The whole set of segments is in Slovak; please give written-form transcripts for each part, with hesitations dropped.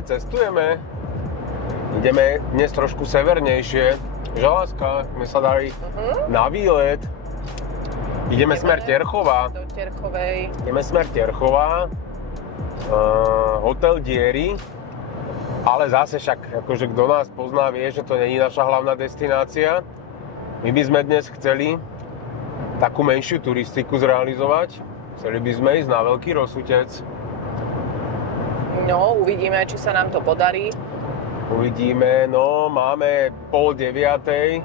opäť cestujeme. Ideme dnes trošku severnejšie. Želazka, sme sa dali na výlet. Ideme smer Terchova. Do Terchovej. Ideme smer Terchova. Hotel Diery. Ale zase však, akože kto nás pozná, vie, že to není naša hlavná destinácia. My by sme dnes chceli takú menšiu turistiku zrealizovať. Chceli by sme ísť na Veľký Rosutec. No, uvidíme, či sa nám to podarí. Uvidíme, no máme 8:30.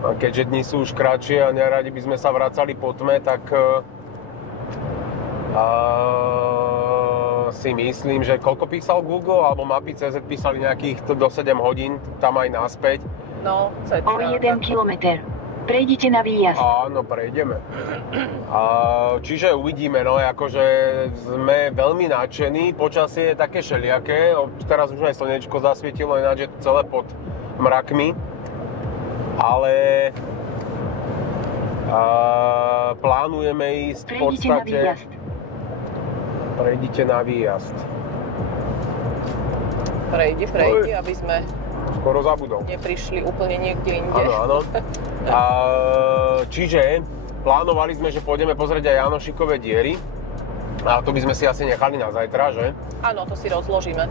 A keďže dni sú už kratšie a neradi by sme sa vracali po tme, tak si myslím, že koľko písal Google alebo Mapy.cz písali nejakých do 7 hodín tam aj naspäť. No, O 1 kilometr. Prejdite na výjazd. Áno, prejdeme. Čiže uvidíme, no akože sme veľmi nadšení, počasie je také všelijaké, teraz už aj slnečko zasvietilo, ináč je to celé pod mrakmi, ale plánujeme ísť v podstate... Prejdite na výjazd. Prejdi, aby sme skoro zabudol. Neprišli úplne niekde inde. Áno. Čiže plánovali sme, že pôjdeme pozrieť aj Janošikové diery. A to by sme si asi nechali na zajtra, že? Áno, to si rozložíme.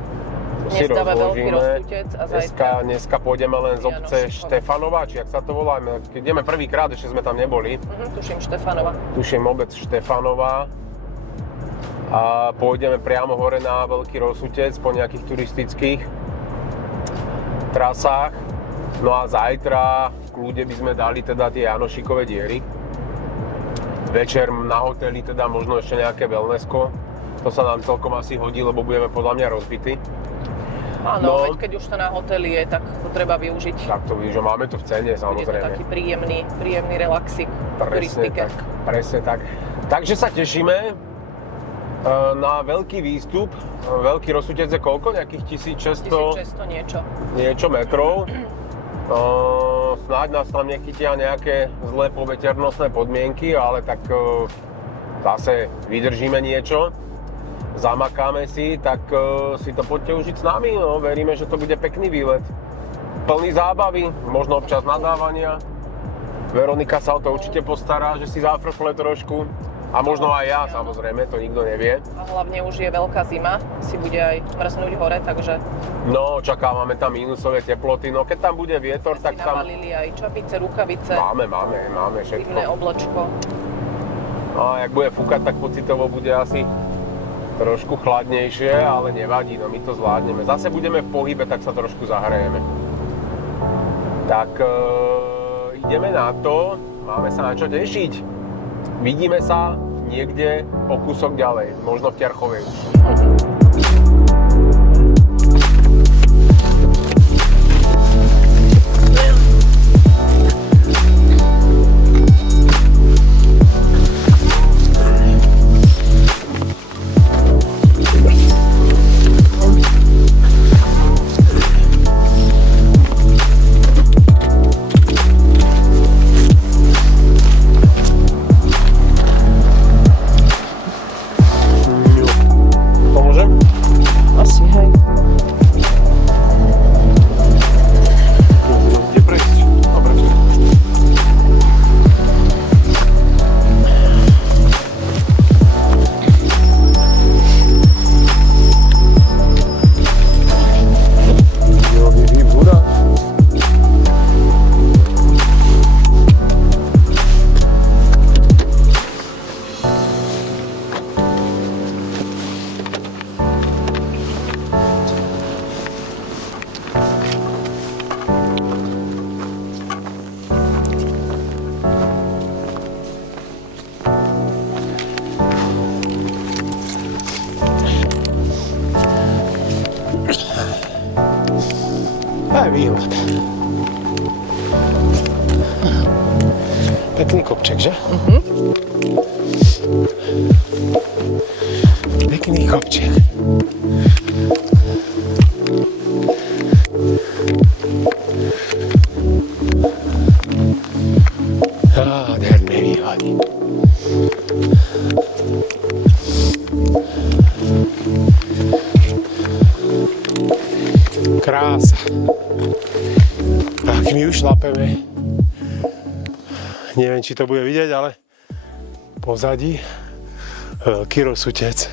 Dnes dáme Veľký Rosutec a zajtra. Dneska pôjdeme len z obce Štefanova, či jak sa to volá. Keď ideme prvýkrát, ešte sme tam neboli. Tuším Štefanova. Tuším obec Štefanova. A pôjdeme priamo hore na Veľký Rosutec po nejakých turistických trasách. No a zajtra v kľude by sme dali teda tie Janošikové diery. Večer na hoteli teda možno ešte nejaké wellnessko. To sa nám celkom asi hodí, lebo budeme podľa mňa rozbití. Áno, veď keď už to na hoteli je, tak to treba využiť. Tak to využiť, máme to v cene samozrejme. Bude to taký príjemný relaxik v turistike. Presne tak. Takže sa tešíme na veľký výstup. Veľký Rosutec je koľko? Nejakých 1600 niečo metrov. Snáď nás tam nechytia nejaké zlé poveternostné podmienky, ale tak zase vydržíme niečo, zamakáme si, tak si to poďte užiť s nami. No, veríme, že to bude pekný výlet. Plný zábavy, možno občas nadávania. Veronika sa o to určite postará, že si zafrfle trošku. A možno aj ja, samozrejme, to nikto nevie. A hlavne už je veľká zima, si bude aj mrznúť hore, takže... No, čakávame tam mínusové teploty, no keď tam bude vietor, tak tam... navalili aj čapice, rukavice. Máme všetko. Zimné obločko. A jak bude fúkať, tak pocitovo bude asi trošku chladnejšie, ale nevadí, no my to zvládneme. Zase budeme v pohybe, tak sa trošku zahrejeme. Tak ideme na to, máme sa na čo tešiť. Vidíme sa niekde o kúsok ďalej, možno v Terchovej už. Výhľad. Pekný kopček, že? Pekný kopček. Nádherný výhľad. Tak my už šlapeme. Neviem, či to bude vidieť, ale pozadí veľký Rosutec.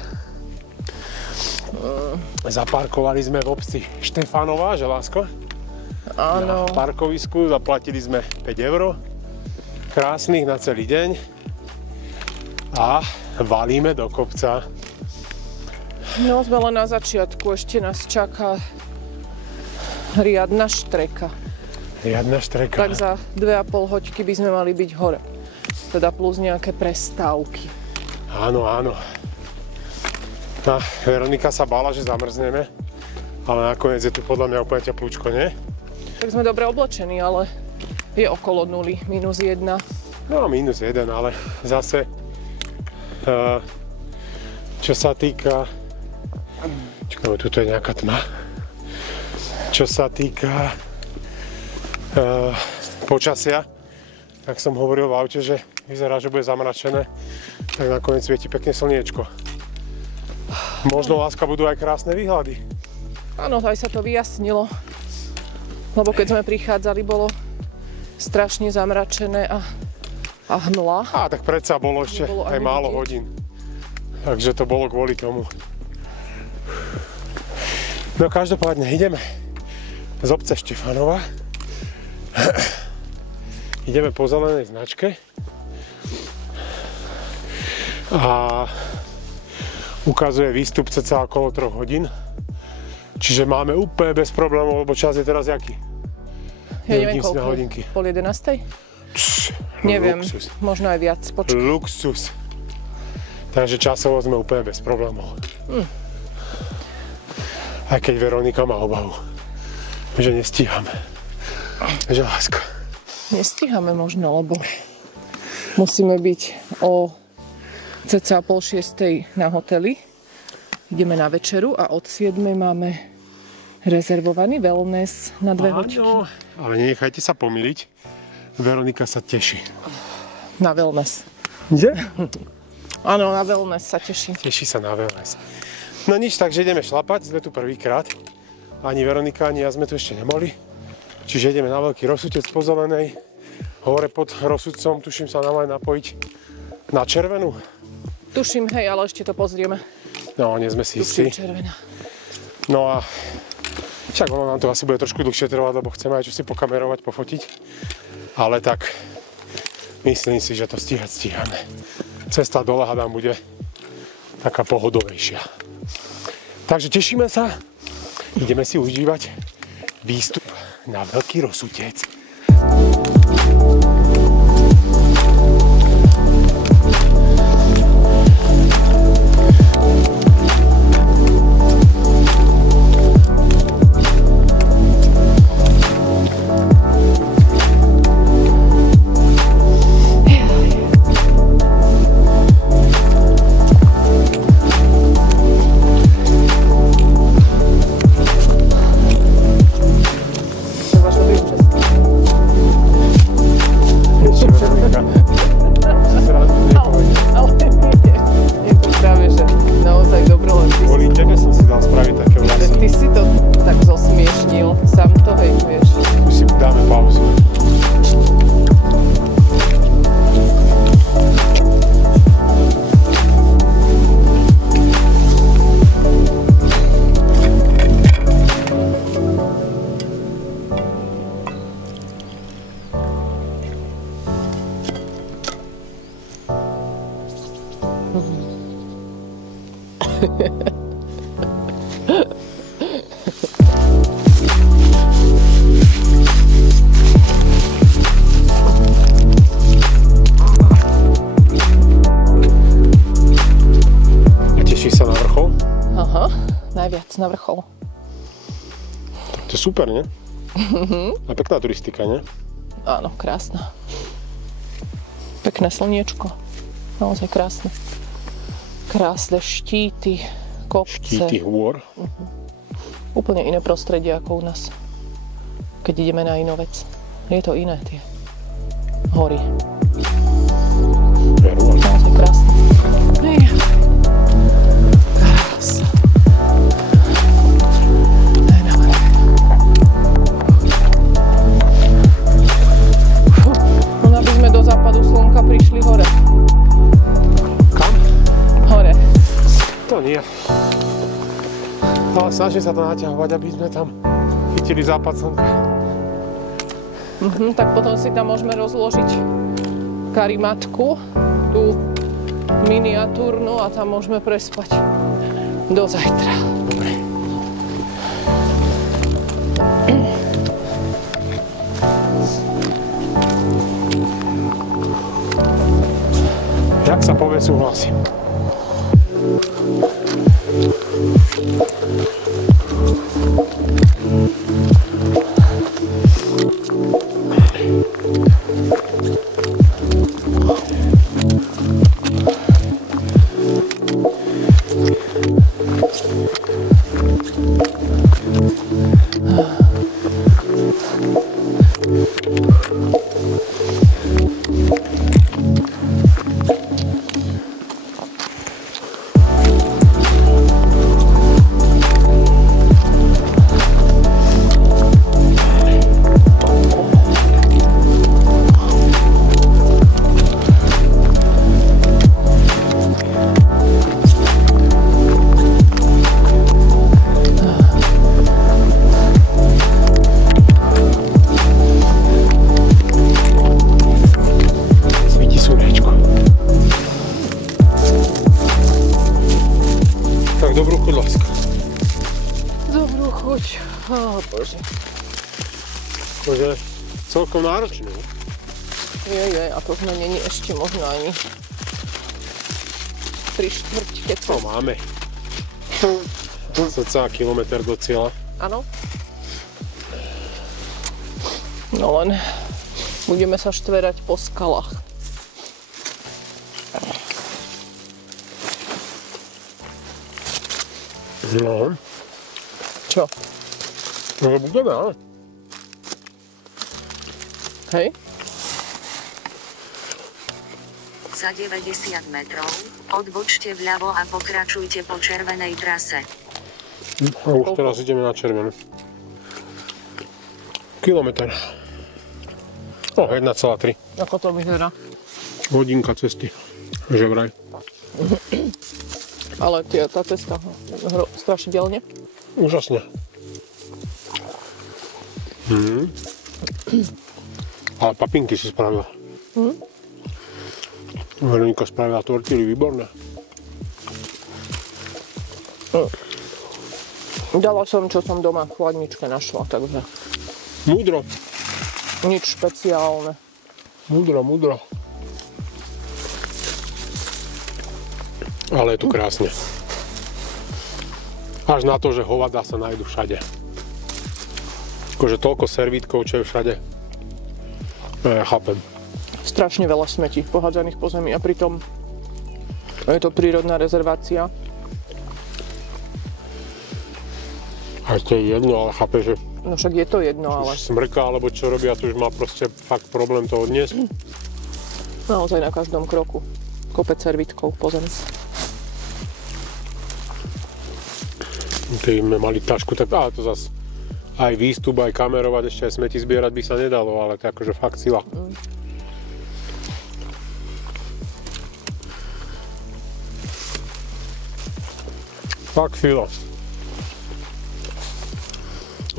Zaparkovali sme v obci Štefanova, že lásko? Áno. Na parkovisku, zaplatili sme 5 €. Krásnych na celý deň. A valíme do kopca. No, sme len na začiatku, ešte nás čaká riadna štreka. Riadna štreka. Tak za 2,5 hoďky by sme mali byť hore. Teda plus nejaké prestávky. Áno, áno. A Veronika sa bála, že zamrzneme, ale nakoniec je tu podľa mňa úplne teplúčko, nie? Tak sme dobre oblečení, ale je okolo nuly, -1. No, -1, ale zase, čo sa týka... Čakaj, tuto je nejaká tma. Čo sa týka počasia, tak som hovoril v aute, že vyzerá, že bude zamračené, tak nakoniec svieti pekne slniečko. Možno, láska, budú aj krásne výhľady. Áno, aj sa to vyjasnilo. Lebo keď sme prichádzali, bolo strašne zamračené a hmla. A tak predsa bolo ešte aj málo hodín. Takže to bolo kvôli tomu. No každopádne ideme z obce Štefanova. Ideme po zelenej značke. A ukazuje výstup cca okolo 3 hodín. Čiže máme úplne bez problémov, lebo čas je teraz jaký? Ja neviem koľko, 10:30? Neviem, luxus. Možno aj viac, počkaj. Luxus. Takže časovo sme úplne bez problémov. Aj keď Veronika má obavu, že nestíhame. Že láska. Nestíhame možno, lebo musíme byť o cca 5:30 na hoteli. Ideme na večeru a od 7 máme rezervovaný wellness na 2 hoďky. Áno, ale nenechajte sa pomýliť. Veronika sa teší. Na wellness. Kde? Áno, na wellness sa teší. Teší sa na wellness. No nič, takže ideme šlapať, sme tu prvýkrát. Ani Veronika, ani ja sme tu ešte neboli. Čiže ideme na veľký Rosutec po zelenej. Hore pod Rosutcom, tuším, sa nám aj napojiť na červenú. Tuším, hej, ale ešte to pozrieme. No, nie sme si istí. Červená. No a však ono nám to asi bude trošku dlhšie trvať, lebo chceme aj čo si pokamerovať, pofotiť. Ale tak myslím si, že to stíhame. Cesta dole hádam bude taká pohodovejšia. Takže tešíme sa. Ideme si užívať výstup na veľký Rosutec. Na vrchol. To je super, nie? A pekná turistika, nie? Áno, krásna. Pekné slniečko. Naozaj krásne. Krásne štíty, kopce. Štíty hôr. Úplne iné prostredie ako u nás. Keď ideme na inú vec. Je to iné, tie hory. Naozaj krásne. Krása. snaží sa to naťahovať, aby sme tam chytili západ slnka. Tak potom si tam môžeme rozložiť karimatku, tú miniatúrnu, a tam môžeme prespať do zajtra. Dobre. Jak sa povie, súhlasím. Akože celkom náročné. Je, a to sme není ešte možno ani 3/4, keď to máme. Cca kilometr do cieľa. Áno. No len budeme sa štverať po skalách. No. Čo? No budeme, ale. Hej. Za 90 metrov odbočte vľavo a pokračujte po červenej trase. A už teraz ideme na červenú. Kilometr. No, 1,3. Ako to vyzerá? Hodinka cesty, že vraj. Ale tá cesta strašidelne. Úžasne. Ale papinky si spravila. Veronika spravila tortily, výborné. Dala som, čo som doma v chladničke našla, takže... Múdro. Nič špeciálne. Múdro, múdro. Ale je tu krásne. Až na to, že hovadá sa nájdu všade. Akože toľko servítkov, čo je všade. Ja chápem. Strašne veľa smetí pohádzaných po zemi a pritom je to prírodná rezervácia. A to je jedno, ale chápeš, že... No však je to jedno, ale... Smrka, alebo čo robia, to už má proste fakt problém to odniesť. Naozaj na každom kroku. Kopec servítkov po zemi. Keď sme mali tašku, tak ale to zase aj výstup, aj kamerovať, ešte aj smeti zbierať by sa nedalo, ale to je akože fakt sila. Fakt sila.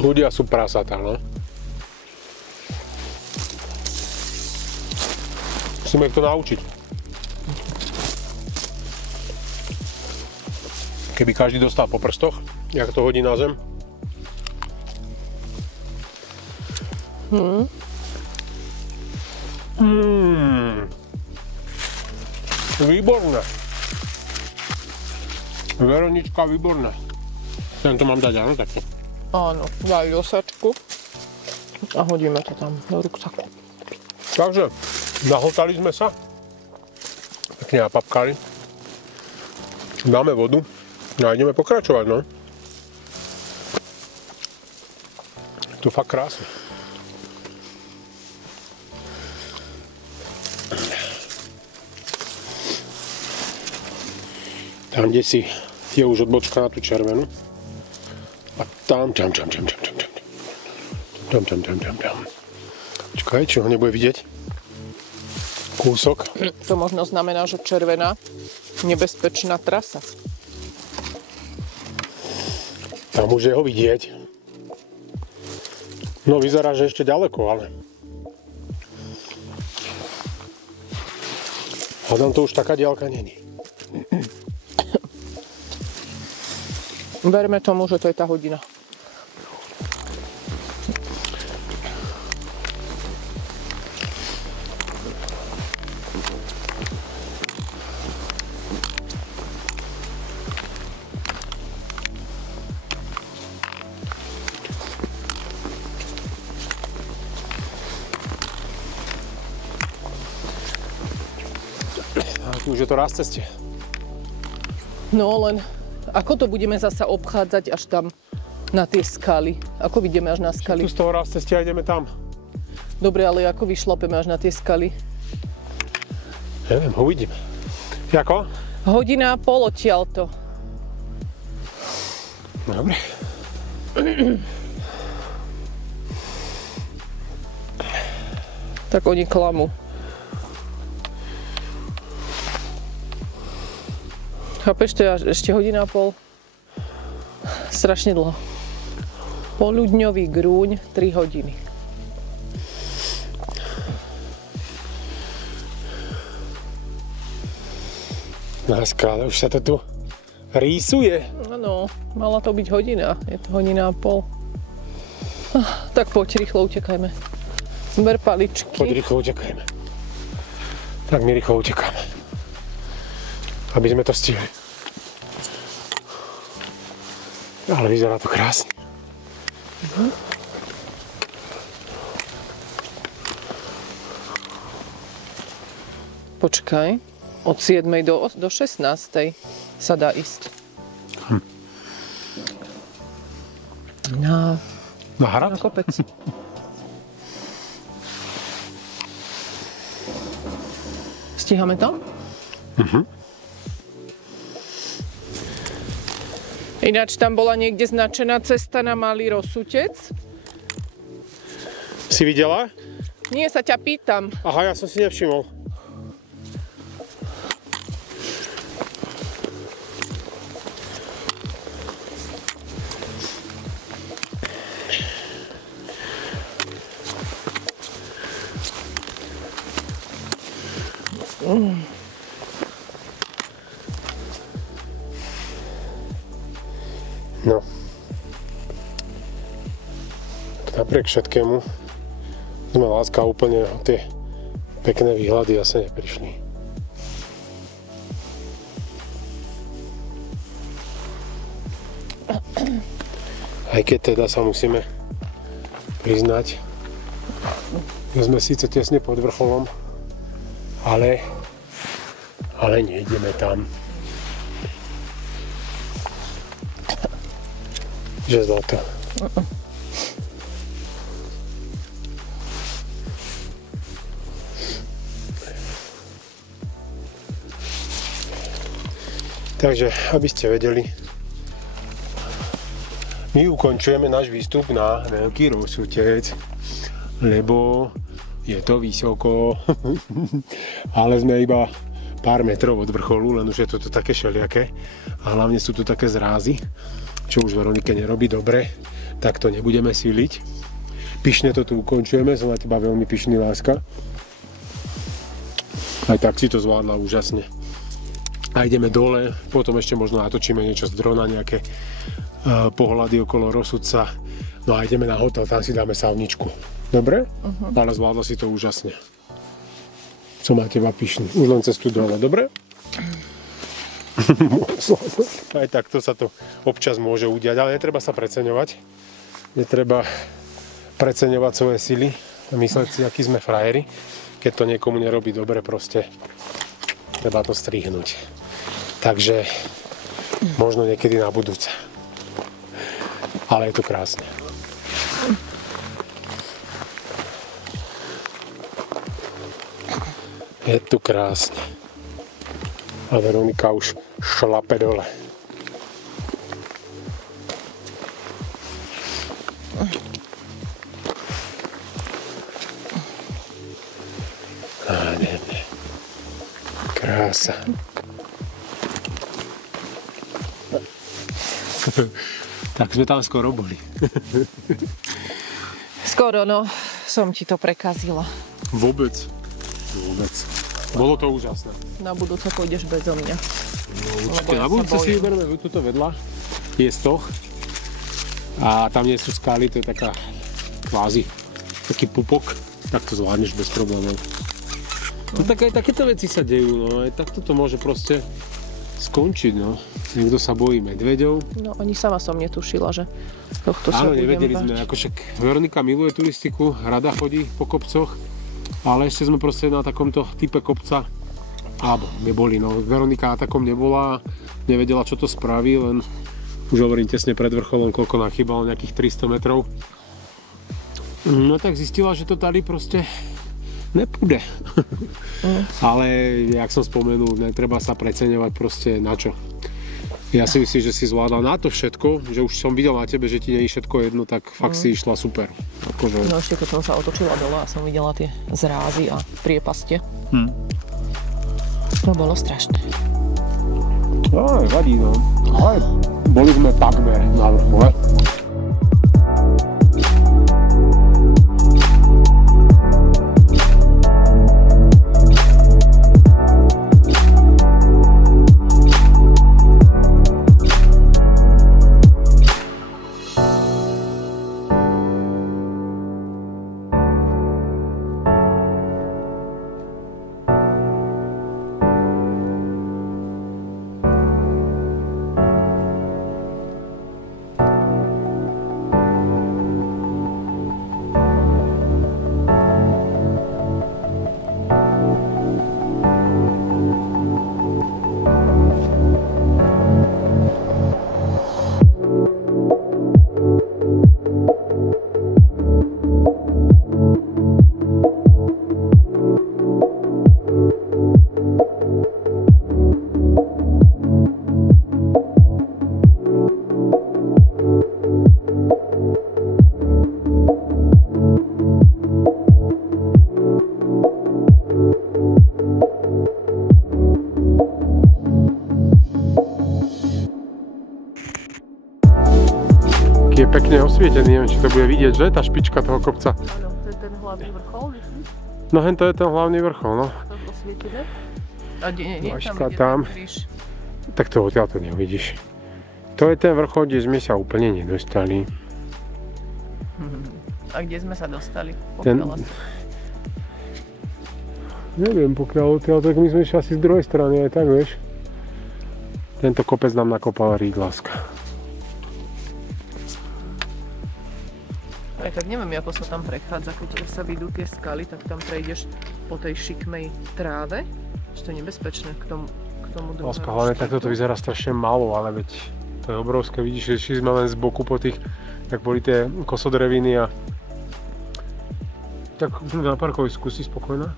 Ľudia sú prasatá, no. Musíme ich to naučiť. Keby každý dostal po prstoch, jak to hodí na zem. Výborné. Veronička, výborné. Ten to mám dať, áno, takto. Áno, daj osačku a hodíme to tam do ruksaku. Takže, nahltali sme sa. Pekne napapkali. Dáme vodu. No a ideme pokračovať, no. Je tu fakt krásne. Tam, kde si je už odbočka na tú červenú. A tam. Počkaj, či ho nebude vidieť. Kúsok. To možno znamená, že červená, nebezpečná trasa. Tam už je ho vidieť. No vyzerá, že ešte ďaleko, ale... Hádam, to už taká diaľka není. Berme tomu, že to je tá hodina. Už je to raz ceste. No len, ako to budeme zasa obchádzať až tam na tie skaly? Ako ideme až na skaly? Tu z toho raz ceste a ideme tam. Dobre, ale ako vyšlapeme až na tie skaly? Neviem, uvidíme. Jako? Hodina a pol odtiaľto. Dobre. Tak oni klamú. Chápeš, to je ešte hodina a pol. Strašne dlho. Poľudňový Grúň, 3 hodiny. Na skále už sa to tu rýsuje. Áno, mala to byť hodina. Je to hodina a pol. Tak poď, rýchlo utekajme. Zber paličky. Poď, rýchlo utekajme. Tak my rýchlo utekáme. Aby sme to stihli. Ale vyzerá to krásne. Počkaj, od 7. do 16. sa dá ísť. Na hrad? Na kopec. Stíhame to? Ináč tam bola niekde značená cesta na Malý Rosutec. Si videla? Nie, sa ťa pýtam. Aha, ja som si nevšimol. No. Napriek všetkému sme láska úplne o tie pekné výhľady asi neprišli. Aj keď teda sa musíme priznať, že sme síce tesne pod vrcholom, ale nejdeme tam. Že zlato. Takže, aby ste vedeli, my ukončujeme náš výstup na Veľký Rosutec, lebo je to vysoko, ale sme iba pár metrov od vrcholu, len už je to také šeliaké a hlavne sú tu také zrázy, čo už Veronike nerobí dobre, tak to nebudeme síliť. Pyšne to tu ukončujeme, som na teba veľmi pyšný, láska. Aj tak si to zvládla úžasne. A ideme dole, potom ešte možno natočíme niečo z drona, nejaké pohľady okolo Rosudca. No a ideme na hotel, tam si dáme sauničku. Dobre? Ale zvládla si to úžasne. Som na teba pyšný. Už len cestu dole, dobre? Aj takto sa to občas môže udiať, ale netreba sa preceňovať. Netreba preceňovať svoje sily a mysleť si, akí sme frajeri. Keď to niekomu nerobí dobre, proste treba to strihnúť. Takže možno niekedy na budúce. Ale je to krásne. Je tu krásne. A Veronika už šlape dole. Nádherné. Krása. Tak sme tam skoro boli. Skoro, no. Som ti to prekazila. Vôbec. Bolo to úžasné. Na budúce pôjdeš bezo mňa. No, určite. Na budúce si vyberme tuto vedľa. Je stoch. A tam nie sú skály, to je taká kvázi taký pupok. Tak to zvládneš bez problémov. No tak aj takéto veci sa dejú, no. Aj takto to môže proste skončiť, no. Niekto sa bojí medveďov. No ani sama som netušila, že tohto sa budem báť. Áno, nevedeli sme, ako však Veronika miluje turistiku, rada chodí po kopcoch, ale ešte sme proste na takomto type kopca, alebo neboli, no. Veronika na takom nebola, nevedela, čo to spraví, len už hovorím tesne pred vrcholom, koľko nám chýbalo, nejakých 300 metrov. No tak zistila, že to tady proste nepôjde. Ale, jak som spomenul, netreba sa preceňovať proste na čo. Ja si myslím, že si zvládla na to všetko, že už som videl na tebe, že ti nie je všetko jedno, tak fakt si išla super. Akože... No ešte keď som sa otočila dole a som videla tie zrázy a priepaste. To bolo strašné. No, vadí, no. Ale boli sme takmer na vrchole. Je pekne osvietený, neviem, či to bude vidieť, že? Tá špička toho kopca. Áno, to je ten hlavný vrchol, myslíš? No hen to je ten hlavný vrchol, no. To osvietené? A nie tam kríž. Tak to odtiaľ to neuvidíš. To je ten vrchol, kde sme sa úplne nedostali. A kde sme sa dostali? Neviem, pokiaľ odtiaľ, tak my sme išli asi z druhej strany, aj tak, vieš. Tento kopec nám nakopal Ríglaska. Aj tak neviem, ako sa tam prechádza, keď sa vidú tie skaly, tak tam prejdeš po tej šikmej tráve. Že to je nebezpečné k tomu druhému Láska, hlavne takto to vyzerá strašne malo, ale veď to je obrovské. Vidíš, že šli sme len z boku po tých, tak boli tie kosodreviny a tak už na parkovisku si spokojná?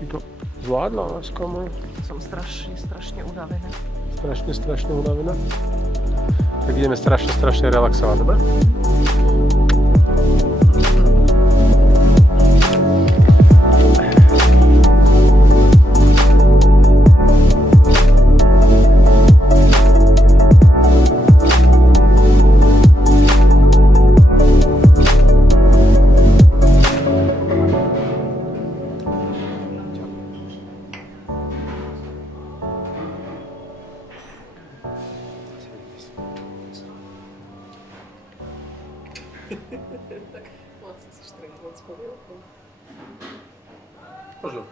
Ty to zvládla, láska moja? Som strašne unavená. Strašne unavená? Tak ideme strašne relaxovať, dobre? Tak, moc si štrejmoc povielkou. Možno.